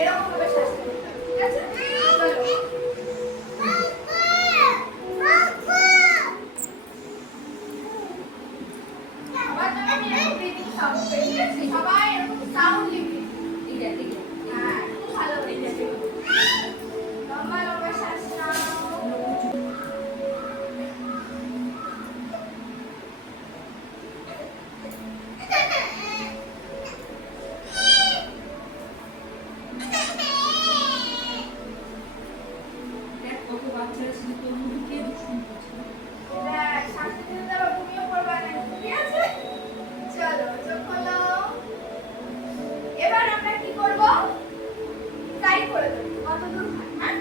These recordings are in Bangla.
এরকম ভাবে শ্বাসটা নিতে হবে, ঠিক আছে? চলো। আবার আমি এরকম ব্রিদিং সাউন্ড করি, ঠিক আছে? সবাই এরকম সাউন্ডলি ঠিক আছে, ঠিক আছে। হ্যাঁ, খুব ভালো হয়েছে। লম্বা লম্বা শ্বাস নাও। দেখ কত বাচ্চারা শুধু তোর মুখে কে দুষ্টুমি করছে। দেখ, শ্বাস নিতে দেবো, ঘুমিয়ে পড়বা না, ঠিক আছে? চলো, চোখ খোলো। এবার আমরা কি করব? টাই করে দেবো, কত দূর হয়, হ্যাঁ?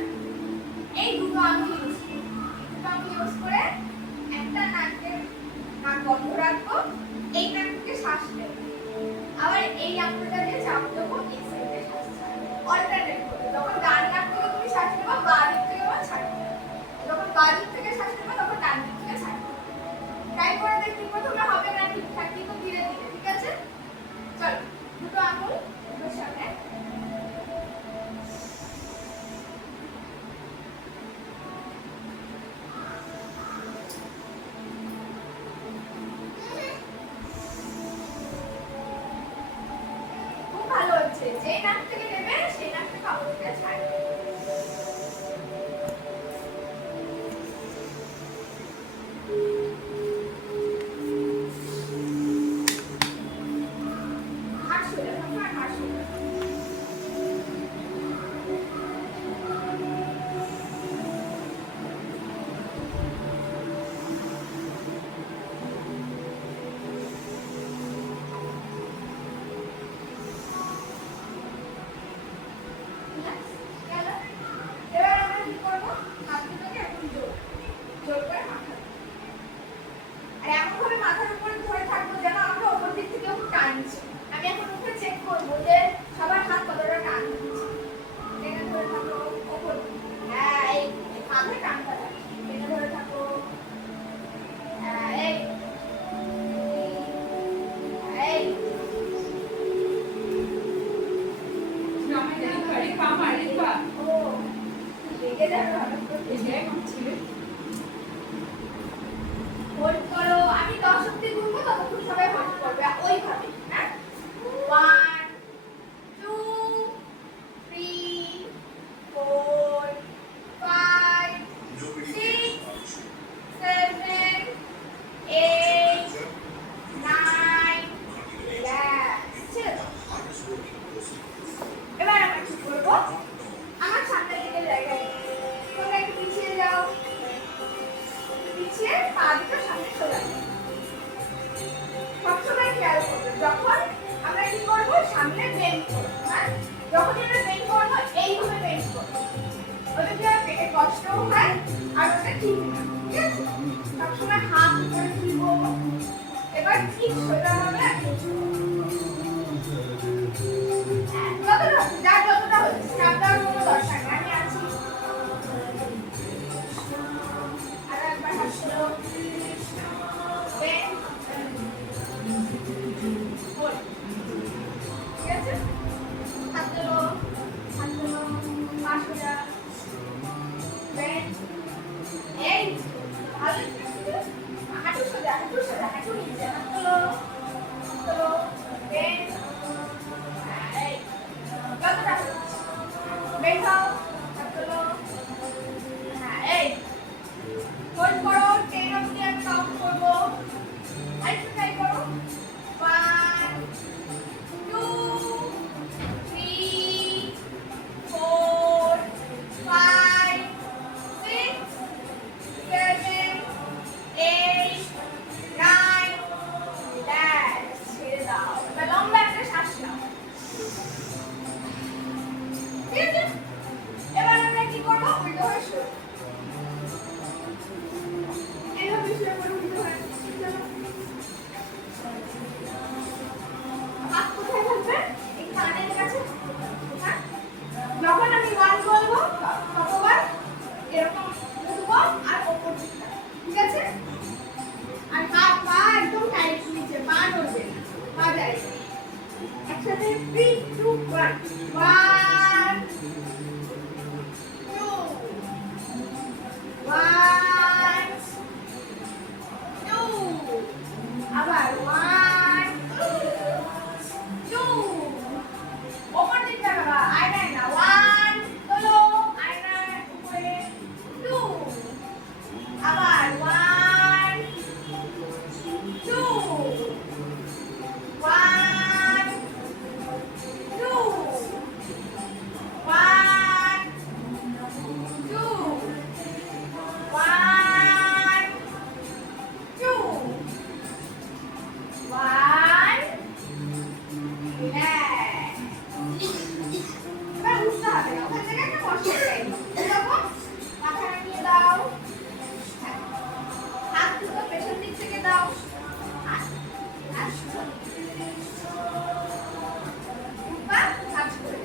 এই দুটো আঙুল ইউজ করে একটা নাক বন্ধ রাখবো, এই নাক থেকে শ্বাস নেব, আবার এই আঙুলটা দিয়ে চাপ দেবো, এই সাইডে শ্বাস ছাড়বো। অল্টারনেট করবে, যখন ডান নাক থেকে তুমি শ্বাস নেবে, বাঁ দিক থেকে আবার ছাড়বে, যখন বাঁ দিক থেকে শ্বাস নেবে, তখন ডান দিক থেকে ছাড়বে। ট্রাই করে দেখি, প্রথমে হবে না ঠিকঠাক, কিন্তু ধীরে ধীরে, ঠিক আছে? চলো, দুটো আঙুল দুটোর সামনে। খুব ভালো হচ্ছে, যেই নাক থেকে নেবে সেই নাক থেকে আবার থেকে ছাড়বে। হাসলে, সবসময় হাসলে। গেল? এবার আমরা কি করবো? হাত দুটোকে একদম জোর জোর করে মাথা, আর এমন ভাবে মাথার উপরে ধরে থাকবো যেন আমরা ওপর দিক থেকে টানছি। আমি এখন মুখে চেক করবো যে সবার হাত কতটা টান দিচ্ছে। টেনে ধরে থাকো ওপর, হ্যাঁ, এই কাঁধে টানটা থাকে, টেনে ধরে থাকো, হ্যাঁ, এই এই আমায় দেখ আরে পামা রে পা। ও লেগে যাবে হঠাৎ করে। এই দেখ আমার ছেলে। হোল্ড করো, আমি 10 অবধি গুনবো, ততক্ষণ সবাই হোল্ড করবে ওইভাবে, হ্যাঁ? 1 2 3 4 5 6 7 8 9 10। এবার আমরা কি করবো? আমার সামনের দিকে জায়গায় তোমরা একটু পিছিয়ে যাও, পিছিয়ে পা দুটো সামনে সোজা করো। সবসময় খেয়াল করবে যখন আমরা কি করবো, সামনে বেন্ড করবো, হ্যাঁ? যখন আমরা বেন্ড করবো এইভাবে বেন্ড করবো, ওটা যে পেটে কষ্টও হয় আর ওটা ঠিক না, ঠিক আছে? সবসময় হাত উপরে তুলবো, এবার ঠিক সোজা হবে আর নিচু হবে। হ্যাঁ, যতটা যার যতটা হচ্ছে, চাপ দেওয়ার কোনো দরকার নেই, আমি আছি। আর একবার হাসলো, বেন্ড, হোল্ড, ঠিক আছে? হাত তোলো, পা সোজা, বেন্ড, এই ভালো, হাঁটু সোজা, হাঁটু সোজা, হাঁটু নিচে, হাত তোলো, বেন্ড, এই যতটা হচ্ছে, বেন্ড হও, হাত তোলো, হ্যাঁ, এই হোল্ড করো, 10 অবধি আমি কাউন্ট করবো, আরেকটু ট্রাই করো, 1 2 3 4 5 6 7 8 9 10। ছেড়ে দাও, এবার লম্বা একটা শ্বাস নাও, ঠিক আছে? এবার আমরা কি করবো? উল্টো হয়ে শুরু, এইভাবে শুরু করে উল্টো হয়ে। চলো, হাত কোথায় থাকবে? এই কানের কাছে, হ্যাঁ? যখন আমি 1 বলবো ততবার এরকম উঠবো আর ওপর দিকে, ঠিক আছে? আর পা একদম টাইট নিচে, পা নড়বে না, পা যায় একসাথে 3 2 1 1 বসে যাই এরকম মাথাটা নিয়ে দাও হ্যাঁ। হাত দুটো পেছন দিক থেকে দাও আর পা ভাঁজ করে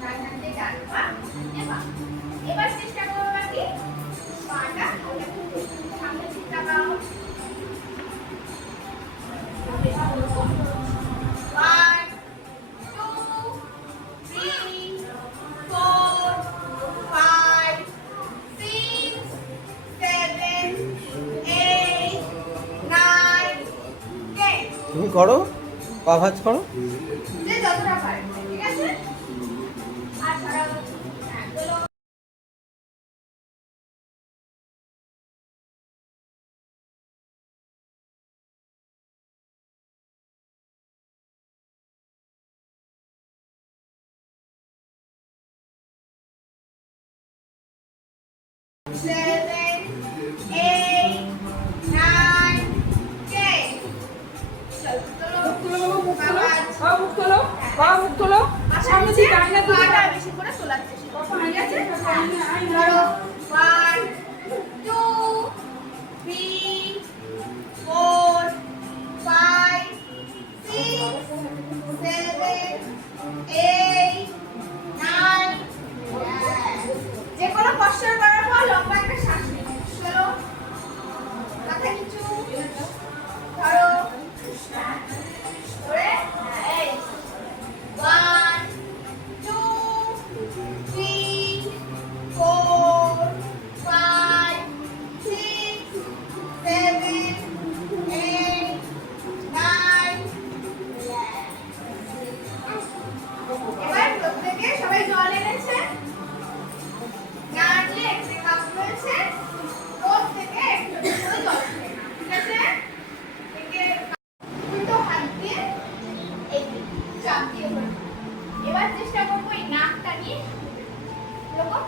ডান হাত দিয়ে ডান পা এবার চেষ্টা করো বাকি পাটা সামনে দিকে তাকাও 1 2 3 4 5 6 7 8 9 10 তুমি করো, পা ভাঁজ করো। যে যতটা পারে ঠিক আছে আর সারা হ্যাঁ চলো seven, eight, nine, ten. চলো মুখ তোলো বাবা, মুখ তোলো। সামনে দিকে আয়না দিকে পাটা বেশি করে তোলার চেষ্টা করো ঠিক আছে ধরো 1 2 3 4 5 6 7 8 9 যে কোনো posture করার পর লম্বা একটা শ্বাস নিন চলো মাথা নিচু ধরো ধরে এই 1 2 3 4 5 6 7 8 9 এবার প্রত্যেকে সবাই জল এনেছে না আনলে একটু কাজ রয়েছে প্রত্যেকে একটু করে জল খেয়ে নাও, ঠিক আছে একে উল্টো হাত দিয়ে এই চাপ দিয়ে ধরে নাও। এবার চেষ্টা করবো এই নাকটা নিয়ে এরকম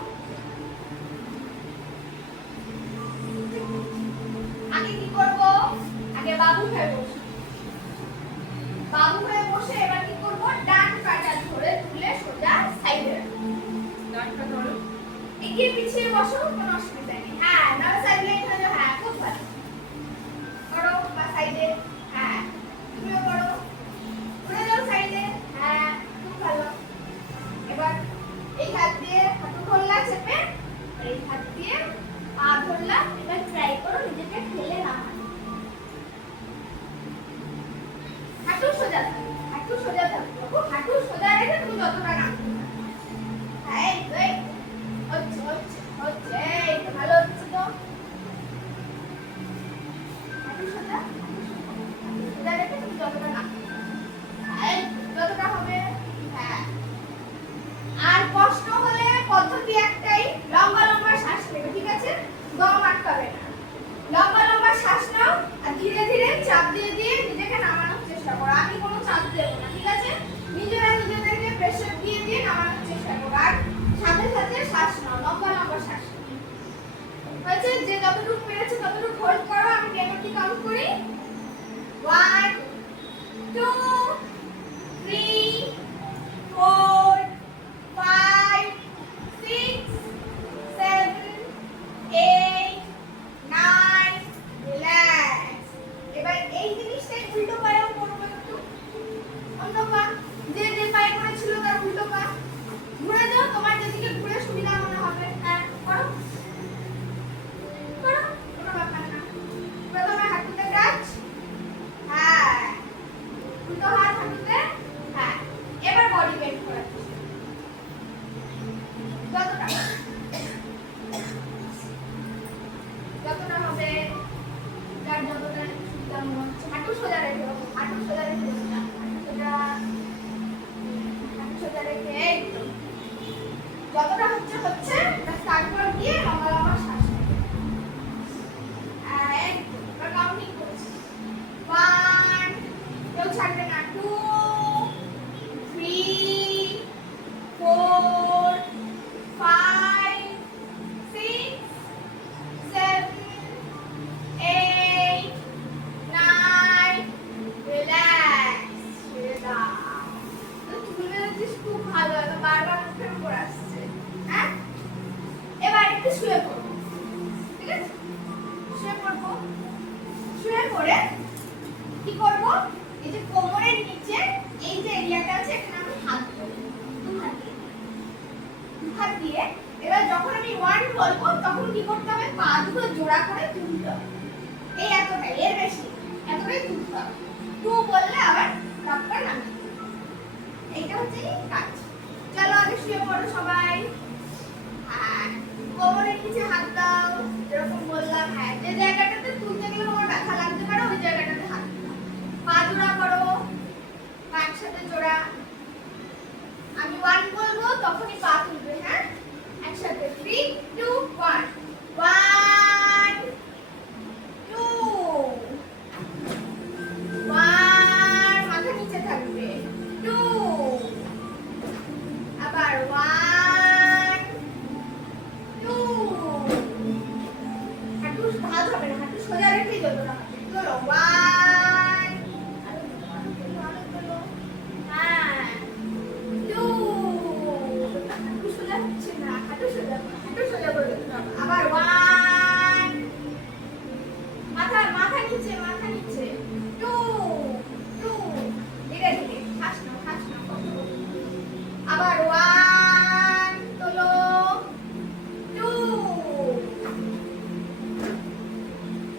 আগে কি করব আগে বাবু হয়ে বসে বাবু হয়ে বসে এবার কি করব ডান পাটা ধরে তুলে সোজা সাইডে ডানটা ধরো। এগিয়ে পিছিয়ে বসো কোনো অসুবিধা নেই হ্যাঁ নাও সাইড লাইন হয়ে যাও হ্যাঁ খুব ভালো করো বা সাইডে হ্যাঁ তুমিও করো ঘুরে যাও সাইডে হ্যাঁ খুব ভালো এবার এই হাত দিয়ে হাঁটু ধরলা চেপে এই হাত দিয়ে পা ধরলা এবার ট্রাই করো নিজেকে ঠেলে নামানো হাঁটু সোজা থাকো হাঁটু সোজা থাকো হাঁটু সোজা রেখে তুমি যতটা নামতে পারো হ্যাঁ এই হচ্ছে হচ্ছে হচ্ছে এই তো ভালো হচ্ছে তো হাঁটু সোজা সোজা রেখে তুমি যতটা নামতে পারো হ্যাঁ যতটা হবে হ্যাঁ আর কষ্ট হলে পদ্ধতি একটাই লম্বা লম্বা শ্বাস নেবে ঠিক আছে দম আটকাবে না লম্বা লম্বা শ্বাস নাও আর ধীরে ধীরে চাপ দিয়ে দিয়ে নিজেকে নামানোর চেষ্টা করো আমি কোনো চাপ দেব না ঠিক আছে নিজেরা নিজেদেরকে প্রেসার দিয়ে দিয়ে নামানোর চেষ্টা করো আর সাথে সাথে শ্বাস নাও লম্বা লম্বা শ্বাস হয়েছে যে যতটুকু পেরেছে ততটুকু হোল্ড করো আমি 10 অবধি কাউন্ট করি 1 2 3 4 5 6 7 8 9 রিল্যাক্স এবার এই জিনিসটাই উল্টো পায়েও করবো একটু অন্য পা যে যে পায়ে করেছিল তার উল্টো পা ঘুরে যাও তোমার যেদিকে ঘুরে সুবিধা মনে হবে হ্যাঁ করো করো কোনো দিয়ে এবার যখন আমি 1 বলবো তখন কি করতে হবে, পা দুটো জোড়া করে তুলতে হবে। এই এতটাই, এর বেশি এতটাই তুলতে হবে। 2 বললে আবার ধাক্কা নামিয়ে দিতে হবে। এইটা হচ্ছে কাজ। চলো আগে শুয়ে পড়ো সবাই। আর কোমরের নিচে হাত দাও, যেরকম বললাম। হ্যাঁ, যে জায়গাটাতে তুলতে গেলে তোমার ব্যথা লাগতে পারে ওই জায়গাটাতে হাত দাও। পা জোড়া করো, পা একসাথে জোড়া। আমি 1 বলবো তখনই পা তুলবে। হ্যাঁ, একসাথে 3 2 1 1 2 1 মাথা নিচে থাকবে 2 আবার 1 2 হাঁটু ভাঁজ হবে না, হাঁটু সোজা রেখেই যতটা হবে চলো 1 হ্যাঁ 2 হাঁটু সোজা হচ্ছে না, হাঁটু সোজা করে দিতে হবে। আবার 1 মাথা মাথা নিচে 2 2 ধীরে ধীরে শ্বাস নাও আবার 1 তোলো 2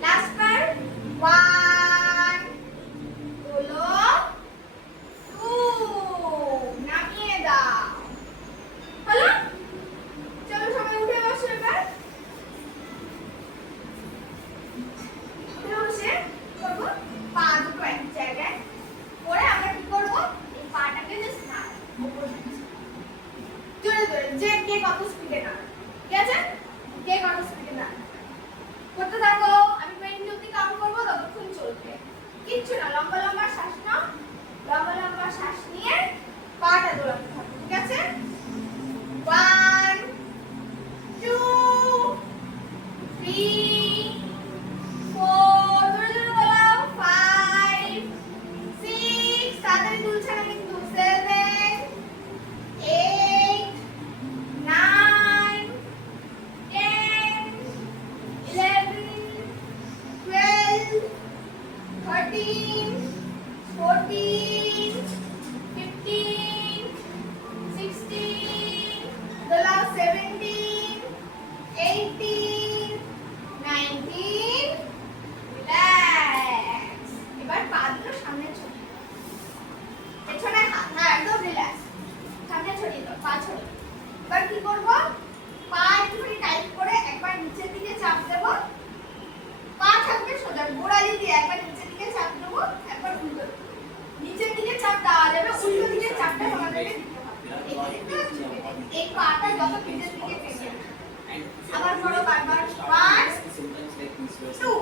লাস্ট বার 1 তোলো 2 নামিয়ে দাও। হলো? চলো সবাই উঠে বসো এবার। উঠে বসে করবো পা দুটো এক জায়গায় করে আমরা কি করবো, এই পাটাকে জাস্ট না উপরে জোরে জোরে, যে কে কত স্পিডে না, ঠিক আছে, কে কত স্পিডে না করতে থাকো। আমি 20 অবধি কাউন্ট করবো, ততক্ষণ চলবে। কিচ্ছু না, লম্বা লম্বা শ্বাস নাও, লম্বা লম্বা শ্বাস নিয়ে পাটা দোলাতে থাকো, ঠিক আছে। 1 2 3 4 জোরে জোরে দোলাও 5 6 তাড়াতাড়ি তুলছে না কিন্তু 7 8 9 10 11 12 13 14 15 16 দোলাও 17 18 19 রিল্যাক্স। এবার পা দুটো সামনে ছড়িয়ে দাও, পেছনে হাত না, একদম রিল্যাক্স, সামনে ছড়িয়ে দাও, পা ছড়িয়ে। এবার কি করব, পা একটুখানি টাইট করে একবার নিচের দিকে চাপ দেব, পা থাকবে সোজা, গোড়ালি দিয়ে একবার নিচের দিকে চাপ দেবো, একবার উল্টো দিকে। নিচের দিকে চাপ দেওয়া যাবে, উল্টো দিকে চাপটা তোমাদেরকে দিতে হবে। এই পাটা যত নিচের দিকে টেনে আবার করো বারবার 1 2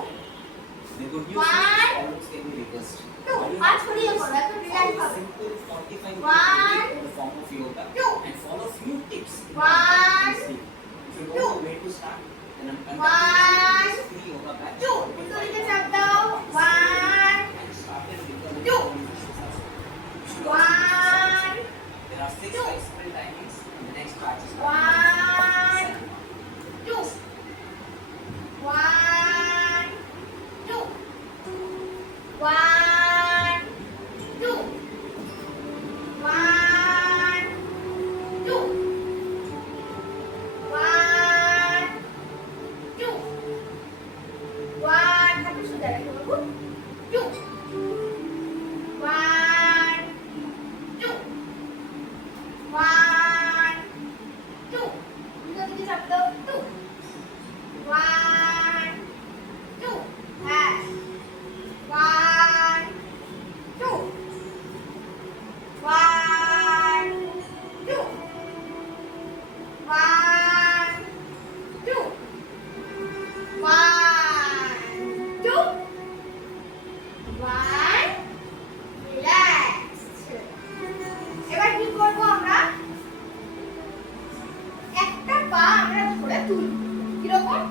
The good news is One, problems can be reversed. 2 পা ছড়িয়ে করো, একটু রিল্যাক্স হবে। Simple 45 One, in the form of yoga two, and follow few tips. one, If you don't two, know where to start, then I'm one, conducting this free yoga batch. 2 উল্টো দিকে চাপ দাও 1 And started with the two, one. 1 There are 6 two, flexible timings in the next batch. is 1 2 1 2 1 2 1 2 1 2 1 হাঁটু সোজা রেখে বাবু 2 1 2 1 2 উল্টো দিকে চাপ দাও 2 1 2 হ্যাঁ 1 2 1 2 1 2 1 2 1 রিল্যাক্স। এবার কি করব আমরা, একটা পা আমরা ধরে তুলব, কিরকম,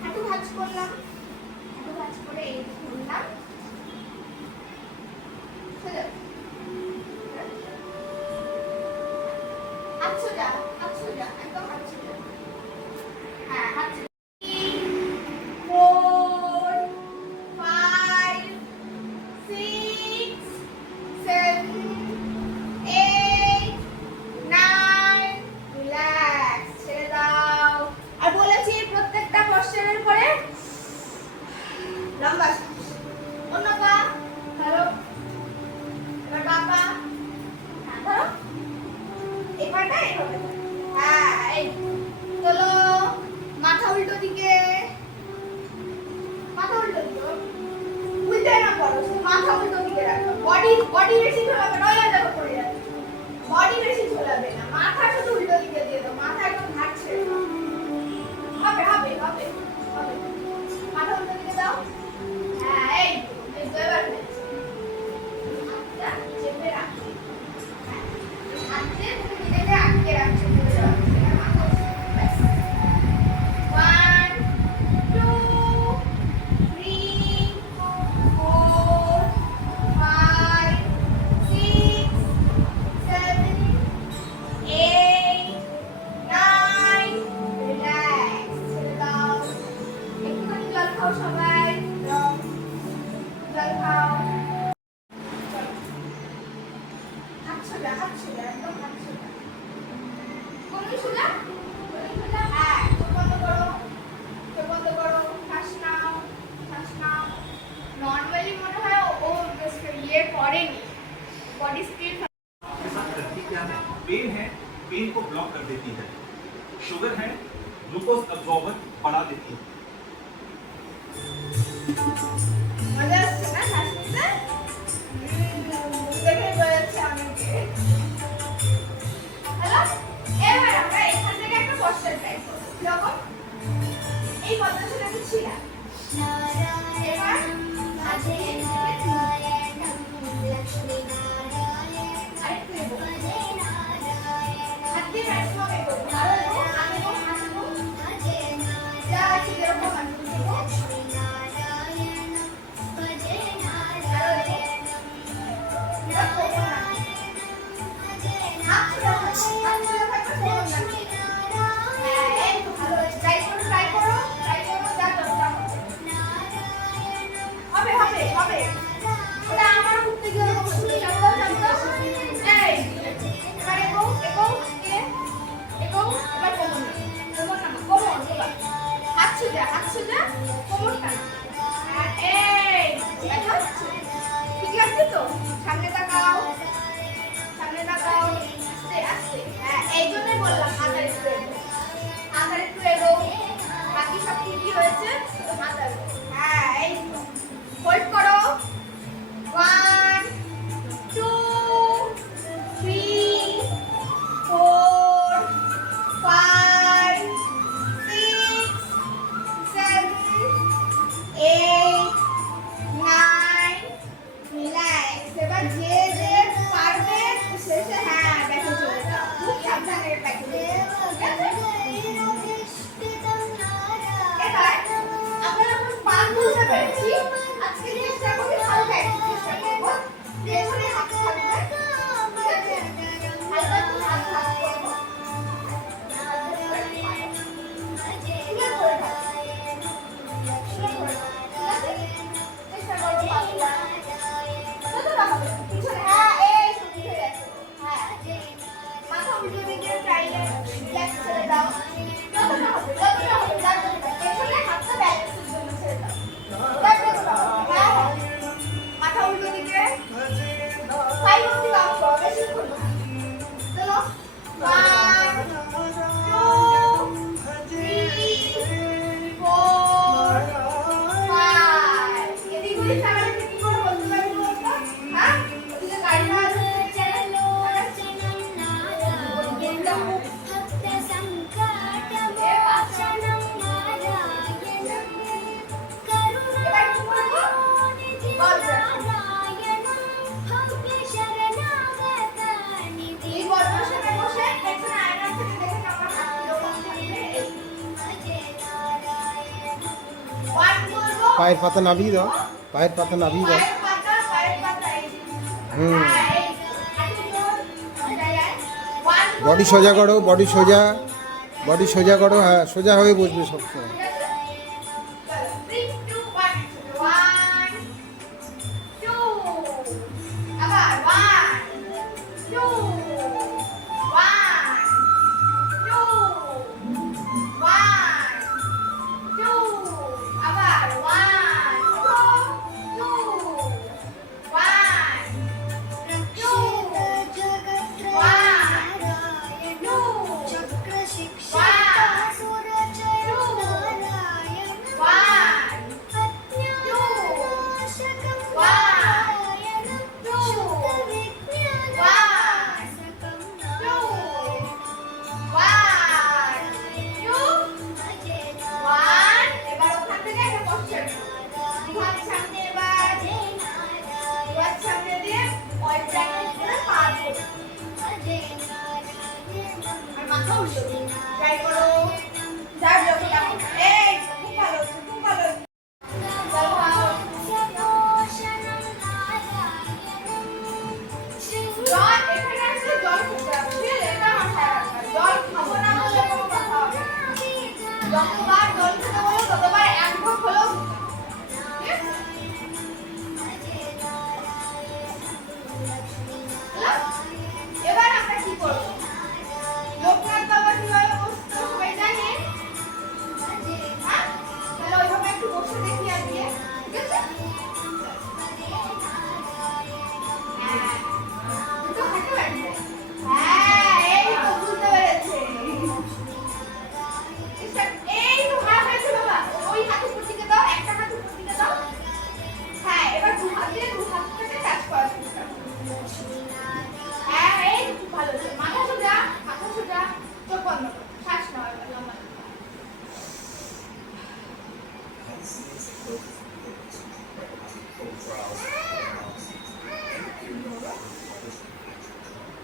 হাঁটু ভাঁজ করলাম, হাঁটু ভাঁজ করে এই তুললাম সোজা, হাত সোজা একদম হাত সোজা, হ্যাঁ হাত সোজা 4 5 6 7 8 9 রিল্যাক্স বাবা হ্যাঁ ধরো এই পাটা এইভাবে ধরো। হ্যাঁ এই চলো মাথা উল্টো দিকে উল্টে না করো শুধু মাথা উল্টো দিকে রাখো বডি বেশি ঝোলাবে নয় যাবে পড়ে যাবে বডি বেশি ঝোলাবে না মাথা শুধু উল্টো দিকে দিয়ে দাও মাথা একদম ঘাটছে হবে হবে হবে হবে মাথা উল্টো দিকে দাও হ্যাঁ এই তো এবার হয়েছে হাতটা চেপে রাখো হ্যাঁ হাতে তুমি নিজেকে আটকে রাখছো মাথা ব্যাস 1 2 3 4 5 6 7 8 9 রিল্যাক্স ছেড়ে দাও একটুখানি জল খাও সবাই জল খাও হাত সোজা একদম হাত সোজা কোনি সোজা হ্যাঁ চোখ বন্ধ করো শ্বাস নাও নর্মালি মনে হয় ও ইয়ে করেনি বডি স্টিল के साथ करती क्या है पेन को ब्लॉक कर देती है शुगर है ग्लूकोज अब्जॉर्बर बढ़ा देती है মজা আসছে না শ্বাস নিতে দেখে বোঝা যাচ্ছে আমাকে হ্যালো এবার আমরা এখান থেকে একটা পশ্চাৎ ট্রাই করব যখন এই পদ্মাসনে ছিলাম এবার আছে আরেকটু এগোবো। হাত দিয়ে maximum এগোবো। আরো এগোবো, হাঁটবো। যা আছে যেরকম হাঁটবো, এগোবো। আরো এগোবো। এবার কোমর নাড়বো। হাত সোজা থাকবে, কোমর নাড়বো। হ্যাঁ, এই তো ভালো হয়েছে। try করো, যা করো। হবে। ওটা আমার ঘুরতে গিয়ে ওরকম শুনে যাবো। এই, এবার এগোও, এবার কোমর এবার। হাত সোজা, কোমর টানো। হ্যাঁ, এই, এটা হচ্ছে। ঠিক আছে তো? সামনে তাকাও। আস্তে। হ্যাঁ, এই জন্যই বললাম হাত আর একটু এগোও। বাকি সব ঠিকই হয়েছে, শুধু হাত আর এগোও। হ্যাঁ, এই তো। হোল্ড করো 1 2 3 4 5 6 7 8 9 রিল্যাক্স এবার যে পারবে শেষে হ্যাঁ ব্যাকে চলে যাও খুব সাবধানে ব্যাকে ঠিক আছে এবার আমরা যখন পা তুলতে পেরেছি আজকে চেষ্টা করি হালকা একটু চেষ্টা করবো পেছনে হাত থাকবে ঠিক আছে হালকা একটু হাত করবো মাথা উল্টো দিকে ফাইভ অব্দি কাউন্ট করো বেশি করো চলো 1 2 3 4 5 এদিকে সামনে কি করে বলতে পারি বলতো হ্যাঁ ওদিকে গাড়ি না আছে পায়ের পাতা নামিয়ে দাও হুম বডি সোজা করো বডি সোজা হ্যাঁ সোজা হয়ে বসবে সবসময় ট্রাই করো। যার যত লাগবে। এই খুব ভালো হচ্ছে, খুব ভালো হচ্ছে। চলো খাও। জল এখানে আসলে জল খেতে হবে, ঠিক আছে? এটা মাথায় রাখবে। জল খাবো না বলে কোনো কথা হবে না। যতবার জল খেতে বলো ততবার এক ঢোক হলেও ঠিক আছে? হলো? এবার আমরা কি করব? লোকনাথ বাবা কিভাবে বসতো সবাই জানে? হ্যাঁ? তাহলে ওইভাবে একটু বসে দেখি আজকে, ঠিক আছে? হ্যাঁ। দুটো হাতে রাখবে। হ্যাঁ, এই তো বুঝতে পেরেছে। এই তো হাত আছে বাবা। ওই হাত উপর দিকে দাও, একটা হাত উপর দিকে দাও। হ্যাঁ, এবার দু হাত দিয়ে দু হাতটাকে টাচ করা চেষ্টা করো। হ্যাঁ, এই তো খুব ভালো হচ্ছে। মাথা সোজা, চোখ বন্ধ করো। শ্বাস নাও এবার লম্বা লম্বা।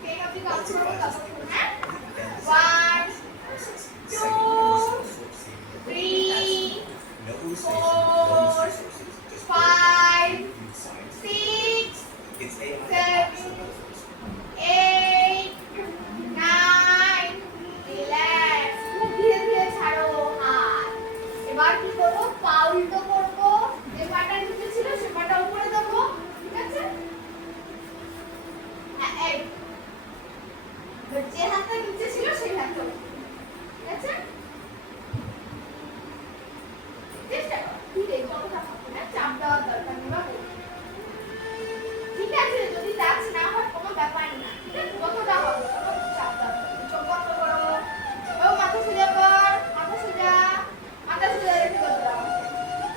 Take up the cup, হ্যাঁ? 1, 2, 3, 4, 5, 6, 7, 8, 9, relax. খুব ধীরে ধীরে ছাড়ো হাত। এবার কি করবো? পা উল্টো করবো। যে পাটা নিচে ছিল সে পাটা উপরে দেবো, ঠিক আছে? হ্যাঁ, এই যে হাতটা নিচে ছিল সেই হাতটা উপরে, ঠিক আছে? চেষ্টা করো। ঠিক আছে, কতটা হবে না, চাপ দেওয়ার দরকার নেই বাবু। ঠিক আছে, যদি টাচ না হয় কোনো ব্যাপার না, ঠিক আছে? যতটা হবে কোনো চাপ দেওয়ার দরকার নেই। চোখ বন্ধ করো। ও মাথা সোজা কর, মাথা সোজা রেখে দাও।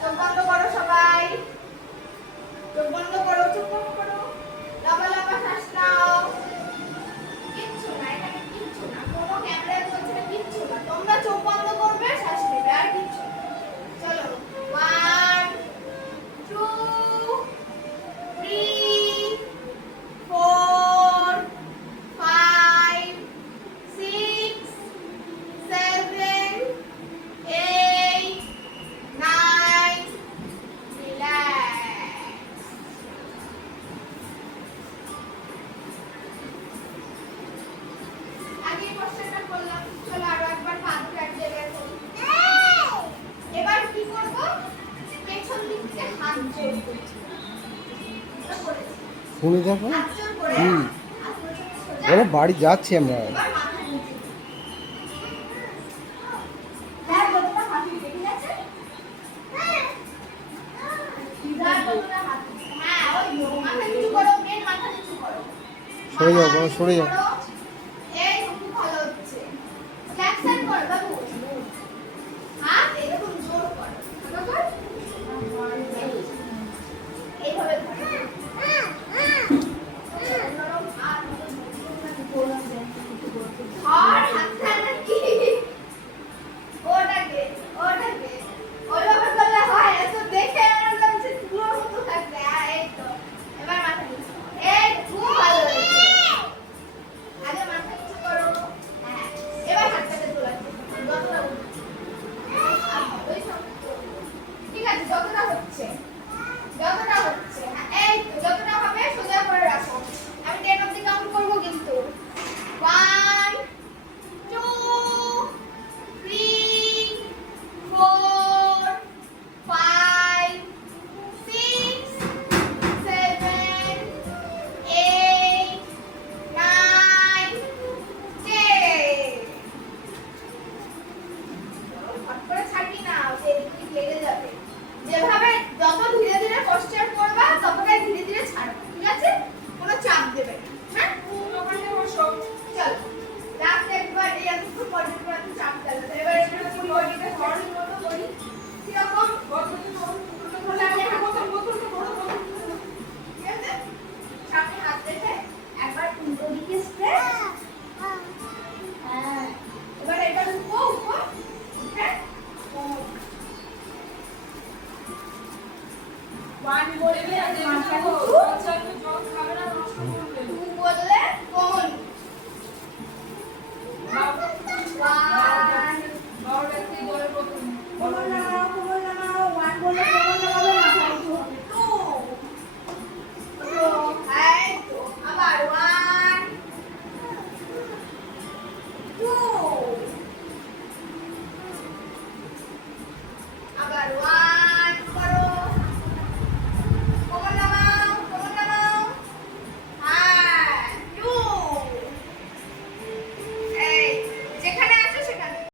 চোখ বন্ধ করো সবাই। চোখ বন্ধ করো, চোখ বন্ধ করো। লম্বা লম্বা শ্বাস নাও। কিচ্ছু না, এখানে কিচ্ছু না, কোনো ক্যামেরায় চলছে না, কিচ্ছু না। তোমরা চোখ বন্ধ করবে, শ্বাস নেবে, আর কিচ্ছু না। চলো 1, 2, 3, 4, 5, 6, 7, 8, 9, relax. আগে কোশ্চেনটা করলাম, চলো আরো একবার পা দুটো এক জায়গায় করি। এবার কি করব? পেছন দিক থেকে হাত জোড়বো। এটা করেছি। শুনে দেখো। হাত জোড় করে হুম। হাত জোড় সোজা। বলো বাড়ি যাচ্ছি আমরা। এবার মাথা নিচে। হ্যাঁ, কতটা হাত নিচে, ঠিক আছে? হ্যাঁ, কতটা হাত নিচে। হ্যাঁ, ওই তো, মাথা নিচু করো, মেন মাথা নিচু করো। সরে যাও, মাথা বাবা, সরে নিচু যাও। করো। এই তো খুব ভালো হচ্ছে। ফ্লেক্সন করো বাবু। হাত এরকম জোর করো। বরাবর? এইভাবে ধরো। নরম হাত, ধর হাতটা নাকি? ওটাকে ওইভাবে করলে হয়? এত দেখে আমার লাগছে তুলোর মতো থাকবে। এই তো, এবার মাথা নিচু করো। এই খুব ভালো হয়েছে। চলো 1